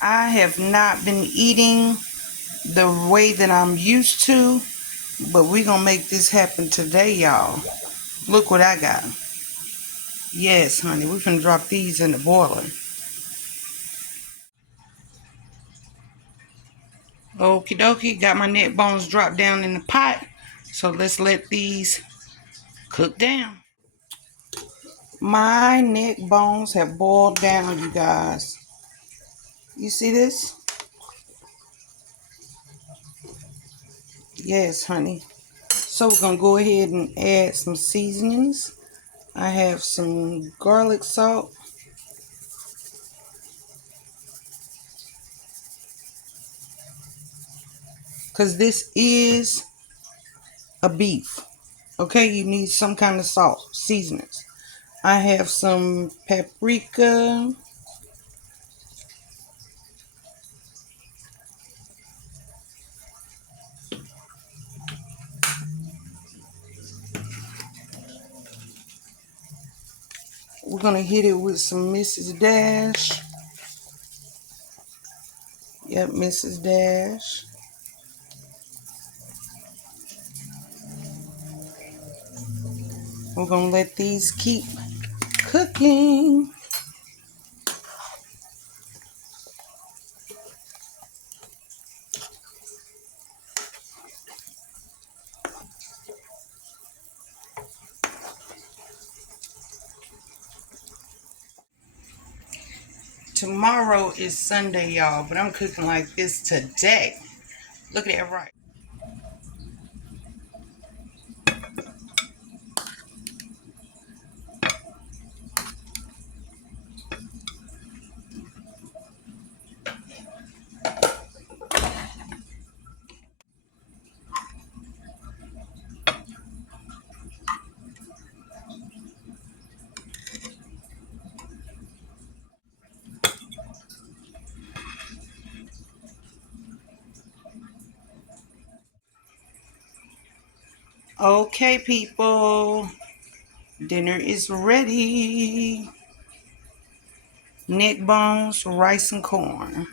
I have not been eating the way that I'm used to, but we're going to make this happen today, y'all. Look what I got. Yes, honey, we're going to drop these in the boiler. Okie dokie, got my neck bones dropped down in the pot. So let's let these cook down. My neck bones have boiled down, you guys. You see this? Yes, honey. So we're going to go ahead and add some seasonings. I have some garlic salt. Because this is a beef. Okay, you need some kind of salt, seasonings. I have some paprika. We're going to hit it with some Mrs. Dash. Yep, Mrs. Dash. We're going to let these keep cooking. Tomorrow is Sunday, y'all, but I'm cooking like this today. Look at that right. Okay, people. Dinner is ready. Neck bones, rice, and corn.